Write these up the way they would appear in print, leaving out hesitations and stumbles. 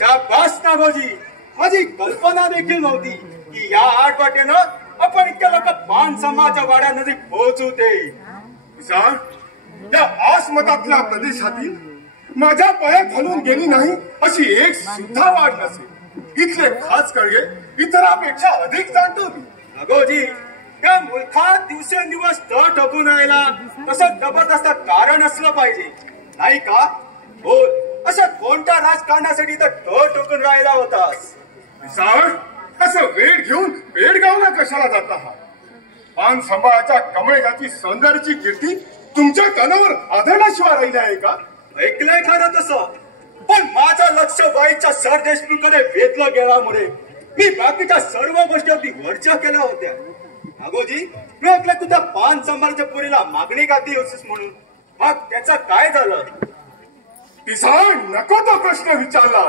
शाबास नागोजी, माझी कल्पना देखील नव्हती की या आठवड्यानं आपण इतक्या लोक पान समाजाच्या वाड्यामध्ये पोहोचू ते. या आसमतातल्या प्रदेशातील माझ्या पायात घालून गेली नाही अशी एक सुद्धा वाढ नसेल. इथले खास कळगे इतरांपेक्षा अधिक जाणतो मी. नागोजी, त्या मुलखात दिवसेंदिवस तळ ठोकून राहिला तसं जबरदस्त कारण असलं पाहिजे नाही का? बोल, अशा कोणत्या राजकारणासाठी तर तळ ठोकून राहिला होतास? असं वेळ घेऊन पेडगावला कशाला जात आहात? पान सांभाळाच्या कमळाची सौंदर्याची कीर्ती तुमच्या कानावर आदरण्याशिवाय राहिली आहे का? ऐकलंय खरं तसं, पण माझं लक्ष वाईच्या सरदेशमुखकडे वेधलं गेल्यामुळे मी बाकीच्या सर्व गोष्टी अगदी वरच्या केल्या होत्या. नागोजी, मी ऐकलं तुझ्या पान सांभाळच्या पुरीला मागणी घातली होतीस म्हणून. मग त्याचं काय झालं? किसान, नको तो प्रश्न विचारला.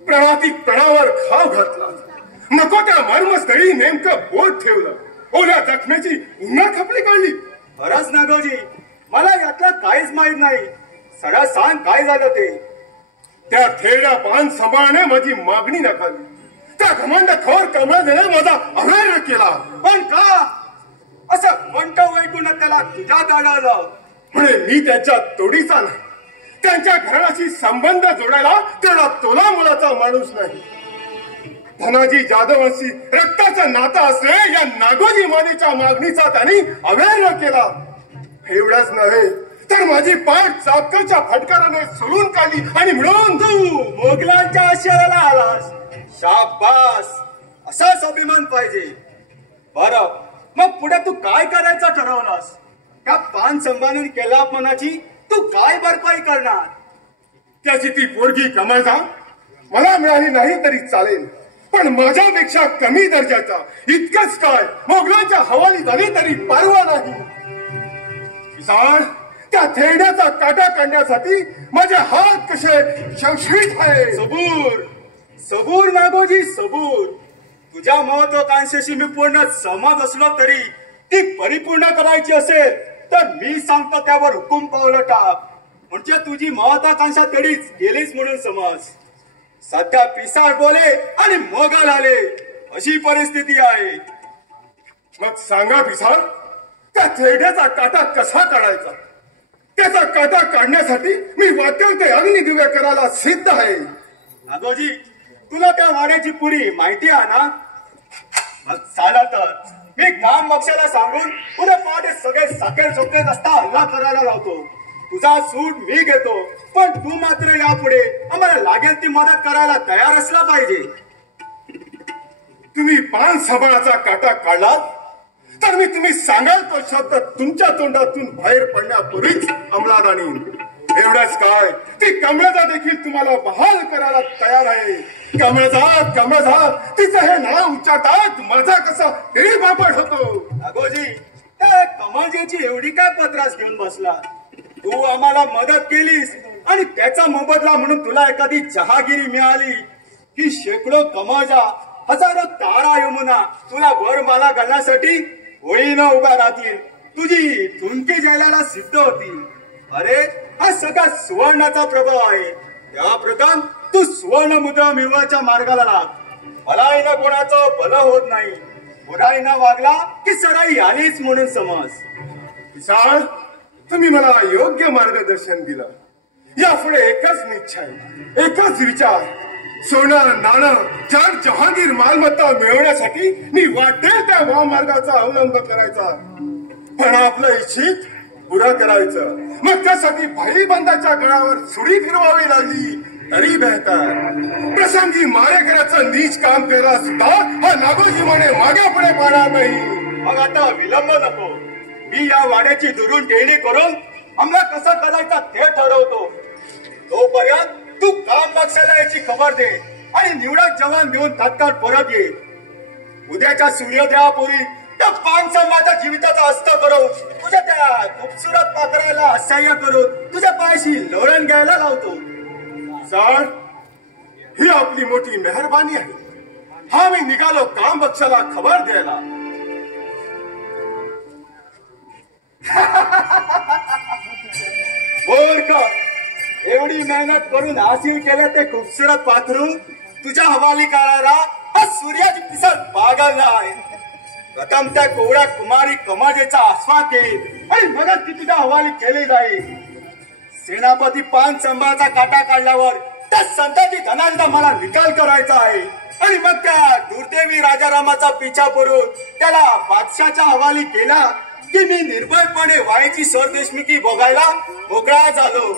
प्रणाती प्रणावर घाव घातला. नको त्या मर्मस्थळी नेमकं बोट ठेवलं. ओल्या जखमेची उन्हा खपली काढली. खरंच नागोजी, मला यातलं काहीच माहित नाही. सगळं सांग, काय झालं ते? त्या थेरड्या पान सांभाळणे माझी मागणी नकारली. त्या घमंडखोर कमळाने माझा अवहेलना केला. पण का? असं म्हणतो ऐकून त्याला तुझ्यात आढळलं. म्हणे मी त्यांच्या तोडीचा नाही, त्यांच्या घराण्याशी संबंध जोडायला तेवढा तोला मुलाचा माणूस नाही. धनाजी जाधवांशी रक्ताचं नातं असले या नागोजी मानेच्या मागणीचा त्यांनी अवहेलना केला. एवढंच नव्हे तर माझी पाठ चापकाच्या फटकाराने सोडून काढली आणि म्हणून तू मोगलांच्या आश्रयाला आलास. शाबास, असाच अभिमान पाहिजे. बरं, मग पुढे तू काय करायचं ठरवलास? त्या पान संभाळून केल्यापणाची तू काय भरपाई करणार? त्याची ती पोरगी कमळता मला मिळाली नाही तरी चालेल, पण माझ्यापेक्षा कमी दर्जाचा इतकंच काय मोगलांच्या हवाली झाली तरी परवा नाही. किसान, त्या थेरड्याचा काटा काढण्यासाठी माझे हात कसे शवशवीत आहे. सबूर सबूर नागोजी, सबूर. तुझ्या महत्वाकांक्षेशी मी पूर्ण सहमत असलो तरी ती परिपूर्ण करायची असेल तर मी सांगतो त्यावर हुकूम पावलं टाक. म्हणजे तुझी महत्वाकांक्षा तरीच गेलीच म्हणून समज. सध्या पिसाळ बोले आणि मोगल आले अशी परिस्थिती आहे. मग सांगा पिसाळ, त्या थेरड्याचा काटा कसा काढायचा? त्याचा काटा काढण्यासाठी मी वाटेल ते अग्नी दिव्य करायला सिद्ध आहे. नागोजी, तुला त्या वाड्याची पुरी माहिती आहे ना? मग चाला तर मी काम बक्षाला सांगून उद्या पहाटे सगळे साखेर झोपलेत असता हल्ला करायला लावतो. तुझा सूट मी घेतो, पण तू मात्र यापुढे आम्हाला लागेल ती मदत करायला तयार असला पाहिजे. तुम्ही पान सांभाळाचा काटा काढलात तर मी तुम्ही सांगाल तो शब्द तुमच्या तोंडातून बाहेर पडण्यापूर्वीच अंमलात आणीन. एवढंच काय, ती कमळजा देखील तुम्हाला बहाल करायला तयार आहे. कमळजा, कमळजा, तिचं हे नाव उच्चारतात माझा कसा तेल बापट होतो. नागोजी, त्या कमळजीची एवढी काय पत्रास घेऊन बसला? तू आम्हाला मदत केलीस आणि त्याचा मोबदला म्हणून तुला एखादी जहागिरी मिळाली की शेकडो कमळजा, हजारो तारा यमुना तुला वरमाला घालण्यासाठी होळीनं उभ्या राहतील. तुझी ठुणकी जायला सिद्ध होतील. अरे, हा सगळा सुवर्णाचा प्रभाव आहे. त्या प्रथम तू सुवर्ण मुद्रा मिळवायच्या मार्गाला लाग. भलाई ना कोणाचं भलं होत नाही. बुराई ना वागला की सराई आलीच म्हणून समज. विशाल, तुम्ही मला योग्य मार्गदर्शन दिलं. यापुढे एकच निश्चय, एकच विचार. सोनं नाणं जग जहांगीर मालमत्ता मिळवण्यासाठी मी वाटेल त्या महामार्गाचा अवलंब करायचा, पण आपलं इच्छित पुरा करायचं. मग त्यासाठी भाईबंदाच्या गळावर सुरी फिरवावी लागली तरी बेहतर. प्रसंगी मारेकऱ्याचं नीच काम करायला सुद्धा हा नागोजी माने मागे पुढे पाहणार नाही. मग आता विलंब नको. मी या वाड्याची दुरून टेहणी करून हमला कसा करायचा ते ठरवतो. तोपर्यंत तू काम बक्षाला याची खबर दे आणि निवडक जवान घेऊन तात्काळ परत ये. उद्याच्या सूर्योदयापूर्वी त्या पानसा माझ्या जीविताचा अस्त करून तुझ्या त्या खूपसुरत पाखराला असह्य करून तुझ्या पायाशी लोळण घ्यायला लावतो. सर, ही आपली मोठी मेहरबानी आहे. हा मी निघालो काम बक्षाला खबर द्यायला. बोर का एवढी मेहनत करून हासिल केलं ते खूबसूरत पाथरू तुझ्या हवाली काढायला हा सूर्याची पिसळ पागल नाही. प्रथम त्या कोवळ्या कुमारी कमाजेचा आस्वाद घेईल आणि मगच ती तुझ्या हवाली केली जाईल. सेनापती पान संभाचा काटा काढल्यावर त्या संताजी धनांचा मला निकाल करायचा आहे आणि मग त्या दुर्दैवी राजारामाचा पिछा करून त्याला बादशाच्या हवाली केला की मी निर्भयपणे वाईची सरदेशमुखी बघायला मोकळा झालो.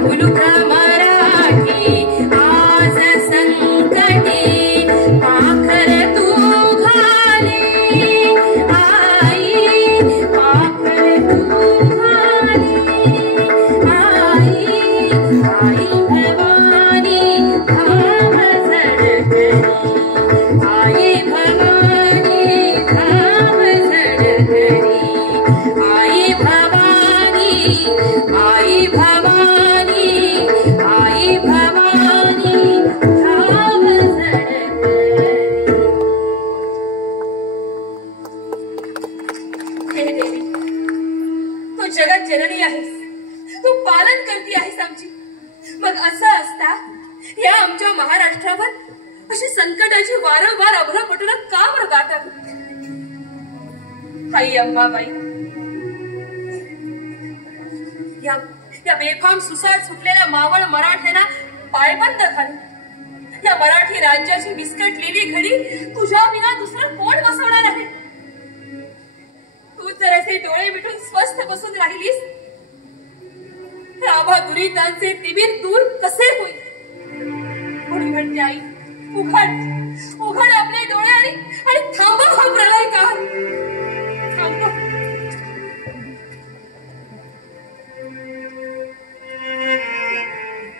मुलुख मराठी आज संकटी माझ्यावर अशी संकटाची वारंवार अभ्रपटना का बरं गाठत? आई अंबाबाई, या बेफाम सुसाट सुटलेल्या मावळ मराठ्यांना पायबंद घालून या मराठी राज्याची विस्कटलेली घडी तुझ्या विना दुसरं कोण बसवणार आहे? तू जर असे डोळे मिटून स्वस्थ बसून राहिलीस राभा दुरितांचे तिमिर दूर कसे होईल? म्हणून म्हणते आई, उघड आपले डोळे आणि थांबा हा प्रलय काळ. थांबा.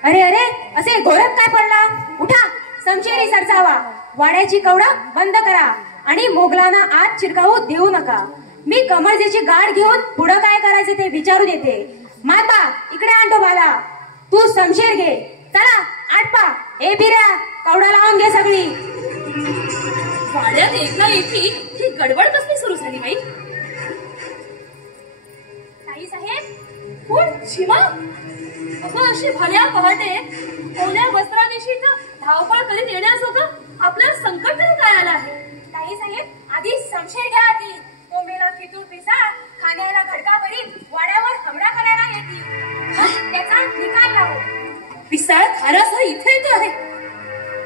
अरे अरे, असे घोरत काय पडला? उठा, समशेरी सरसावा, वाड्याची कवडा बंद करा आणि मोगलांना आत शिरकावू देऊ नका. मी कमळजेची गाठ घेऊन पुढं काय करायचे ते विचारून येते. माता, इकडे आणतो बाला. तू समशेर घे. चला आटपा. ए बिऱ्या, कवडा लावून घे सगळी. वाड्यात एकला एकी ही गडबड कसली सुरू झाली बाई? ताई साहेब, कोण? शिमा? अगं, अशी भल्या पहाटे ओल्या वस्त्रादिशी धावपळ करीत येण्यासोबत आपल्याला संकट तरी काय आलं आहे? ताई साहेब, आधी समशेर घ्या. आधी तो मेला फितूर पिसा खाण्याला घडका करीत वाड्यावर हमला करायला येते. त्याचा निकाल लावू. पिसाळ खारासा इथे येतो आहे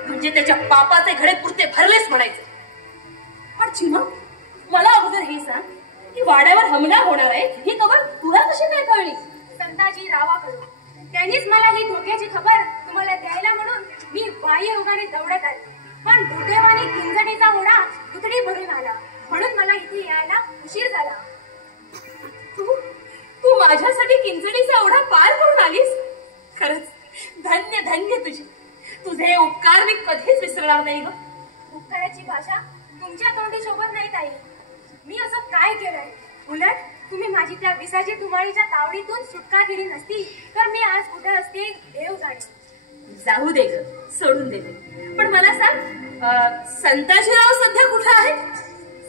म्हणजे त्याच्या पापाचे घडे पुरते भरलेच म्हणायचे. पण चिमा, मला अगोदर हे सांग की वाड्यावर हमला होणार आहे ही खबर तुला कशी काय कळली? संताजी रावाकडून. त्यांनीच मला ही धोक्याची खबर तुम्हाला द्यायला म्हणून मी बाह्य योगाने दौडत आले. पण दुर्दैवाने किंजणीचा ओढा दुतडी भरून आला म्हणून मला इथे यायला उशीर झाला. तू माझ्यासाठी किंजणीचा ओढा पार करून आलीस? खरंच धन्य धन्य तुझे. तुझे उपकार मी कधीच विसरणार नाही ग. उपकाराची भाषा तुमच्या तोंडी शोभत नाही ताई. मी असं काय केलंय? उलट तुम्ही माझी त्या विसाची धुमाळीच्या तावडीतून सुटका केली नसती तर मी आज कुठे असते देव जाणे. जाऊ दे ग, सोडून देते. पण मला सांग, संताजीराव सध्या कुठे आहेत?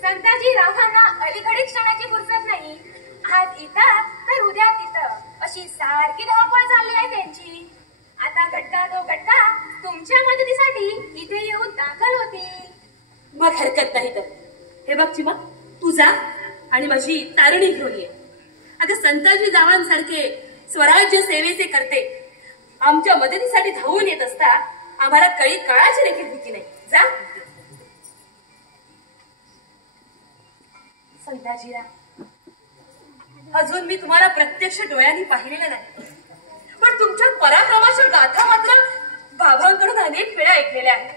संताजी रावांना अलीकडे क्षणाची फुरसत नाही. आज इथं तर उद्या तिथं अशी सारखी धावपळ चालली आहे त्यांची. आता गटका तो गटका तुमच्या मदतीसाठी इथे येऊन दाखल होतील. मग हरकत नाही तर. हे बघ चिमा, तू जा आणि माझी तारणी घेऊन ये. अगं, संताजी जावांसारखे स्वराज्य सेवेचे करते आमच्या मदतीसाठी धावून येत असता आम्हाला काही काळाची देखील भीती नाही. जा. संताजीराव, अजून मी तुम्हाला प्रत्यक्ष डोळ्यांनी पाहिलेलं नाही, पण तुमच्या पराक्रमाच्या गाथा मात्र बाबांकडून अनेक वेळा ऐकलेल्या आहेत.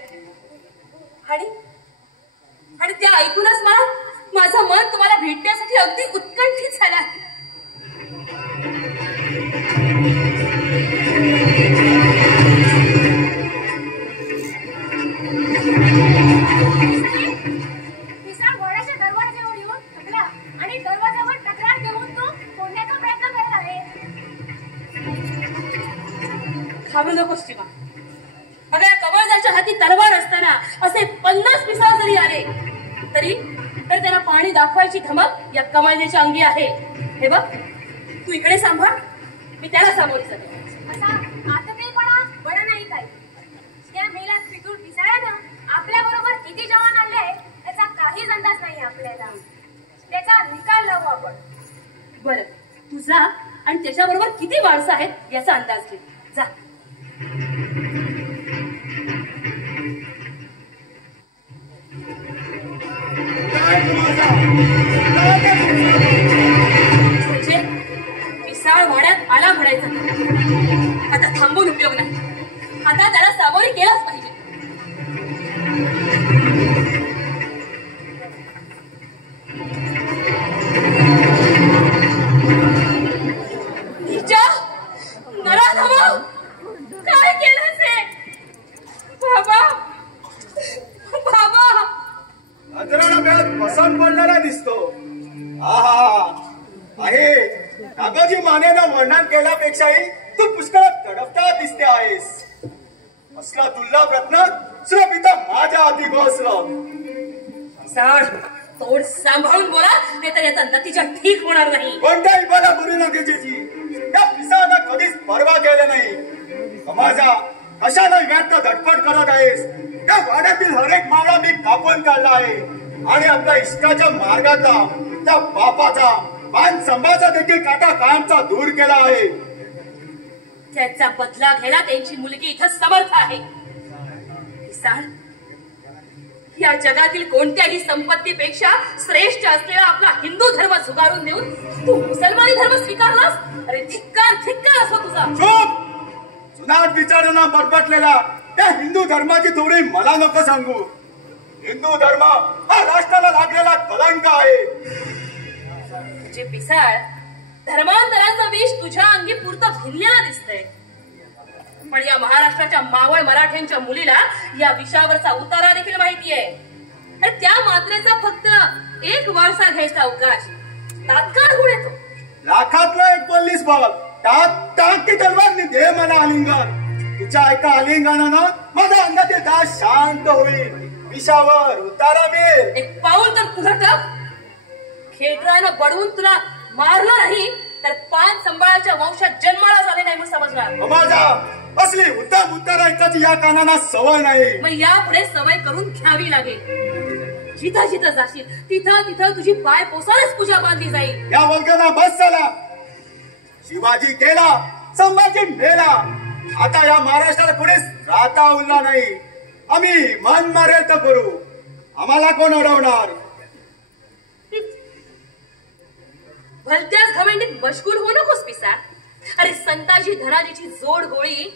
आणि त्या ऐकूनच मला माझं मन तुम्हाला भेटण्यासाठी अगदी उत्कंठित झालं आहे. पिसाळ घोड्याच्या दरवाजावर येऊन थकला आणि दरवाजावर तक्रार देऊन तो फोडण्याचा प्रयत्न करत आहे. घाबरू नकोस चिमा. अगं, या कमळजाच्या हाती तलवार असताना असे 50 पिसाळ जरी आले तर त्यांना पाणी दाखवायची धमक या कमळजेच्या अंगी आहे. हे बघ, तू इकडे सांभाळ, मी त्याला सामोरी जाते. असा आततेपणा बरा नाही काही. त्या मेला फितूर पिसाळ्यानं आपल्या बरोबर किती जवान आणले त्याचा काहीच अंदाज नाही आपल्याला. त्याचा निकाल लावू आपण. बरं, तू जा आणि त्याच्याबरोबर किती माणसं आहेत याचा अंदाज घे. जा. म्हणजे पिसाळ वाड्यात आला म्हणायचं. आता थांबून उपयोग नाही. आता त्याला सामोरी केलाच पाहिजे. नराधमा, काय केलंस हे? बाबा, बाबा. अजराला वेळात पसंत पडणारा दिसतो. आहा, आहे कागजी मानेनं वर्णन केल्यापेक्षाही तू पुष्कळात तडफता दिसते आहेस. असला दुर्लभ रत्न सुरपिता माझ्या हाती घोसला. तोड सांभाळून बोला, नाहीतर याचा नतीजा ठीक होणार नाही. कोणत्याही बला गुरु नदीची त्या पिसाला कधीच परवा केले नाही. माझा कशाला व्यर्थ धडपड करत आहेस? त्या वाड्यातील हरेक माळा मी कापून काढला आहे आणि आपल्या इष्टाच्या मार्गातला त्या बापाचा पान संभाचा देखील काटा कायमचा दूर केला आहे. त्याचा बदला घ्यायला त्यांची मुलगी इथं समर्थ आहे. या जगातील कोणत्याही संपत्तीपेक्षा श्रेष्ठ असलेला आपला हिंदू धर्म झुगारून देऊन तू मुसलमानी धर्म स्वीकारलास. अरे धिक्कार धिक्कार असो तुझा. चूप! जुनाट विचारांना बरबटलेला त्या हिंदू धर्माची थोडी मला नको सांगू. हिंदू धर्म हा राष्ट्राला लागलेला कलंक आहे. तुझे पिसाळ धर्मांतराचा विष तुझ्या अंगी पुरतं भिनलेला दिसतंय. पण या महाराष्ट्राच्या मावळ मराठ्यांच्या मुलीला या विषावरचा उतारा देखील माहितीये. त्या मात्रेचा फक्त एक वारसा घ्यायचा अवकाश तात्काळ होऊन येतो. लाखातला एक पोलीस बघ टाक ती तलवार दे मला आलिंगन. तिच्या एका आलिंगनानं माझा अंगातील दास शांत होईल. विषावर उतारा मिळेल. एक पाऊल तर पुढे टाक. खेकड्यानं बडवून तुला मारलं नाही तर पान संभाळाच्या वंशात जन्माला झाले नाही म्हणून समजणार. माझा असली उत्तम उत्तर ऐकायची या कानांना सवय नाही. मग यापुढे सवय करून घ्यावी लागेल. जिथं जिथं जाशील तिथं तिथं तुझी पाय पोसायलाच पूजा बांधली जाईल. या वर्गाला बस झाला. शिवाजी गेला, संभाजी मेला. आता या महाराष्ट्राला कुणीच राहता उरला नाही. आम्ही मन मारेल तर करू. आम्हाला कोण अडवणार? भलत्याच घमेंडीत मशगूल होऊ नकोस पिसाळ. अरे संताजी धनाजीची जोड गोळी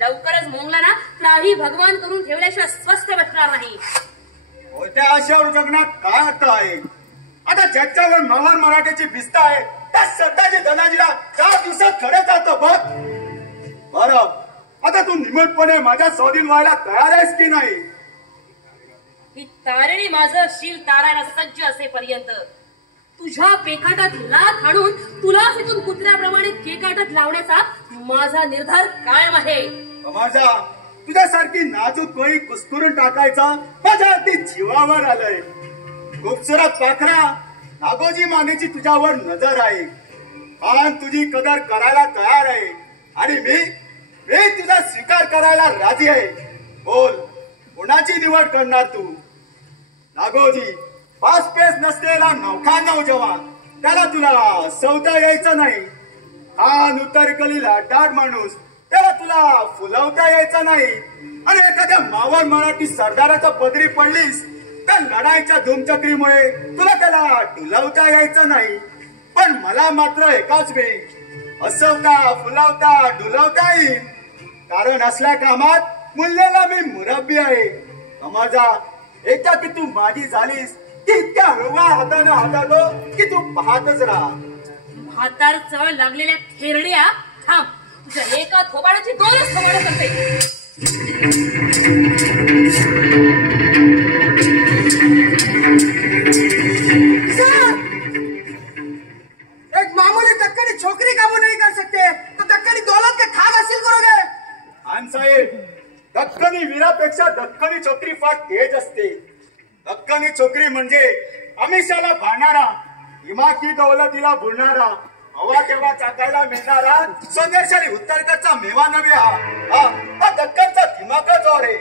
लवकरच मोंगला ना त्राही भगवान करून ठेवल्याशिवाय स्वस्थ बसणार नाही. त्या अशावर जगण्यात काय अर्थ आहे? आता ज्याच्यावर महार मराठ्याची भिस्त आहे त्या संताजी धनाजीला 4 दिवसात खडे जातो बघ. बरं, आता तू निमूटपणे माझ्या स्वाधीन व्हायला तयार आहेस की नाही? ही तारणी माझं शील तारायला सज्ज असेपर्यंत तुझ्या पेकाटात लाथ हाणून तुला इथून कुत्र्याप्रमाणे केकाटात लावण्याचा माझा निर्धार कायम आहे. माझा तुझ्यासारखी नाजूक कोळी कुस्करून टाकायचा माझ्या अगदी जीवावर आलंय. खूपसुरत पाखरा नागोजी मानेची तुझ्यावर नजर आहे. पण तुझी कदर करायला तयार आहे आणि मी तुझा स्वीकार करायला राजी आहे. बोल, कोणाची निवड करणार तू? नागोजी पास पेस नसलेला नौखा नौजवान, त्याला तुला सवता यायचं नाही. हा उत्तरेकडील टाट माणूस, त्याला तुला फुलवता यायचा नाही. आणि एखाद्या मावळ मराठी सरदाराच्या पदरी पडलीस तर लढाईच्या धुमचक्रीमुळे तुला त्याला डुलवता यायचं नाही. पण मला मात्र एकाच वेळी हसवता फुलवता डुलवता येईल. कारण असल्या कामात मुल्ल्याला मी मुरब्बी आहे. माझा एकदा की तू माझी झालीस की इतक्या हळवा हाताने हाताळलो की तू पाहतच राहा. म्हातार चळ लागलेल्या थेरड्या थांब. तुझ्या एका थोबाडाची 2च थोबाडं करते. एक मामूली दक्कनी छोकरी काबू नहीं कर सकते तो दक्कनी दौलत के खाब हासिल करोगे? खान साहेब, दक्कनी वीरापेक्षा दक्कनी छोकरी फार तेज असते. दक्कनी छोकरी म्हणजे अमिषाला भांडणारा, हिमाकी दौलतीला भुलणारा, हवा तेव्हा चाकायला मिळणारा संघर्षाली उत्तरेकडचा मेवा नव्हे. हा दक्कनचा दिमाग जोर आहे.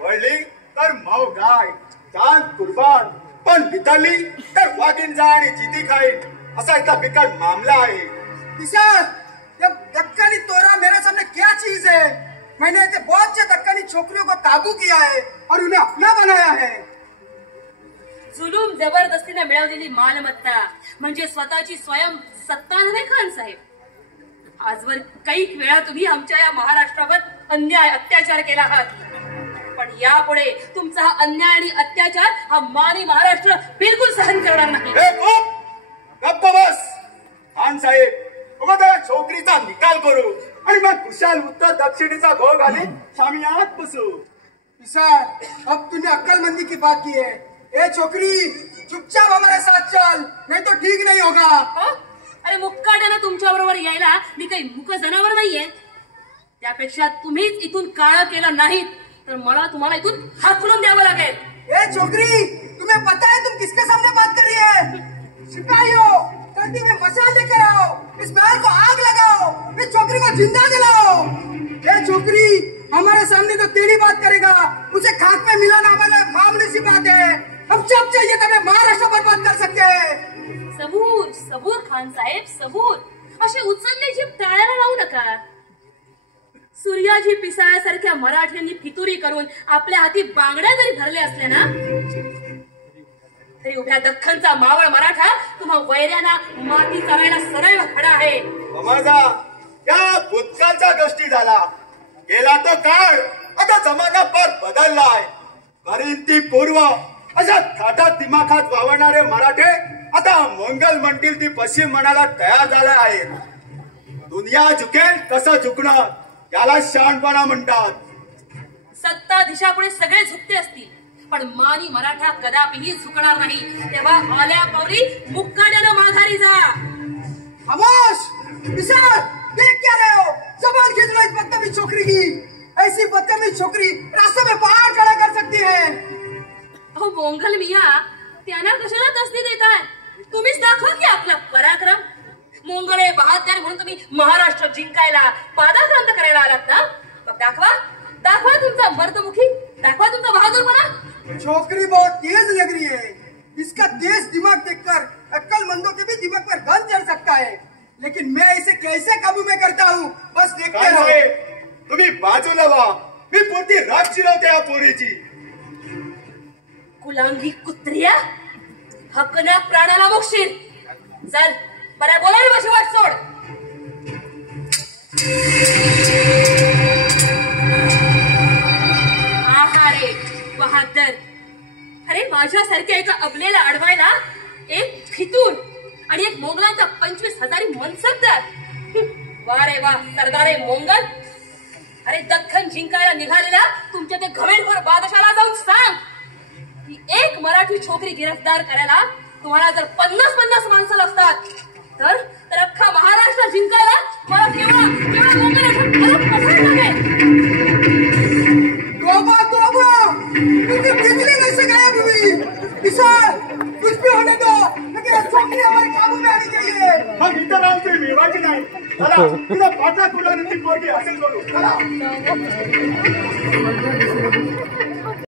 वळली तर मऊ गाय, चांद कुर्बान, पण बितरली तर वागिन जा आणि जिती खाईल असा इथला बिकट मामला आहे. विशाल, ये दक्कनी तोरा मेरे सामने क्या चीज है? मैंने ऐसे बहुत से दक्कनी छोकरियों को काबू किया है और उन्हें अपना बनाया है. जुलूम जबरदस्तीने मिळवलेली मालमत्ता म्हणजे स्वतःची स्वयं सत्ता नव्हे खान साहेब. आजवर कैक वेळा तुम्ही आमच्या या महाराष्ट्रावर अन्याय अत्याचार केला आहात. पण यापुढे तुमचा हा अन्याय आणि अत्याचार हा मानी महाराष्ट्र बिलकुल सहन करणार नाही. गप्प बस खान साहेब. त्या छोकरीचा निकाल करू आणि मग कुशाल उत्तर दक्षिणेचा घोळ घाली शामियात बसू. विशाल, अब तूने अक्लमंदी की बात की है. ए छोकरी, चुपचाप हमारे साथ चल, नहीं तो ठीक नहीं होगा. अरे मुक्काट्यानं तुमच्या बरोबर यायला मी काही मुक जनावर नाहीये. त्यापेक्षा तुम्हीच इथून काळं केलं नाहीत तर मला तुम्हाला इथून हाकलून द्यावं लागेल. ए छोकरी, तुम्हें पता है तुम किसके सामने बात कर रही है? सिपाहियों, जल्दी में मशाल लेकर आओ. इस महल को आग लगाओ. इस छोकरी को जिंदा जलाओ. ए छोकरी, हमारे सामने तो टेढ़ी बात करेगा, उसे खाक में मिलाना हमारा मामूली सी बात है। हम जब चाहिए तब महाराष्ट्र बर्बाद कर सकते हैं। सबूर सबूर खान साहेब सबूर, अशी उचलली जीभ टाळायला लावू नका. सूर्याजी पिसाळ्यासारख्या मराठ्यांनी फितुरी करून आपल्या हाती बांगड्या जरी धरल्या असल्या ना, तरी उभ्या दख्खनचा मावळ मराठा तुम्हा वैऱ्यांना माती चालायला सरळ खडा आहे. माझा या भूतकाळच्या गोष्टी झाला, गेला तो काळ, आता जमाना फार बदललाय. करीन ती पूर्व अशा थाटात दिमाखात वावरणारे मराठे आता मंगल म्हणतील ती पश्चिम म्हणायला तयार झाले आहेत. दुनिया झुकेल कसं झुकणं, याला शहाणपणा म्हणतात. सत्ता दिशापुढे सगळे झुकते असतील, पण मानी मराठा कदापिही झुकणार नाही. तेव्हा आल्या पावली मुक्काड्यानं माघारी जा. खामोश विशाल, देख क्या रहे हो? जबान खींच लो इस बदतमीज छोकरी की. ऐसी बदतमीज छोकरी रास्ते में पहाड़ खड़ा कर सकती है. अहो मोंगल मिया, त्यांना कशाला तसदी देताय? तुम्हीच दाखवा की आपला पराक्रम. मोंगळे बहादर म्हणून तुम्ही महाराष्ट्र जिंकायला पादाक्रांत करायला आलात ना, मग दाखवा दाखवा तुमचा मर्दमुखी, दाखवा तुमचा बहादूरपणा. छोकरी बहुत तेज लग रही है. इसका तेज दिमाग देखकर अक्लमंदों के भी दिमाग पर गन चढ़ सकता है, लेकिन मैं इसे कैसे काबू में करता हूँ बस देखते रहो. तुम्ही बाजूला व्हा, मी पुरती राग चिरवते या पोरीची. कुलांगी कुत्र्या, हक्कना प्राणाला मोक्षील. चल बऱ्या बोलायला माझी वाट सोड. आहारे बहादर, अरे माझ्यासारख्या एका अबलेला अडवायला एक फितूर आणि एक मोगलांचा 25,000 मनसबदार. वा रे वा सरदारे मोंगल. अरे दख्खन जिंकायला निघालेल्या तुमच्या ते घमेलखोर बादशाला जाऊन सांग की एक मराठी छोकरी गिरफ्तार करायला तुम्हाला जर 50 माणसं लागतात तर अख्खा महाराष्ट्र जिंकायला मला केवढा मोंगल लागेल. बिजली कैसे गायब हुई? विशाल, कुछ भी होने दो, लेकिन छोकरी हमारे काबू में आनी चाहिए. मग इतर राहते मिळवायची नाही. चला तिला पाचा कुलाने ती पोरगी हासिल करू. चला.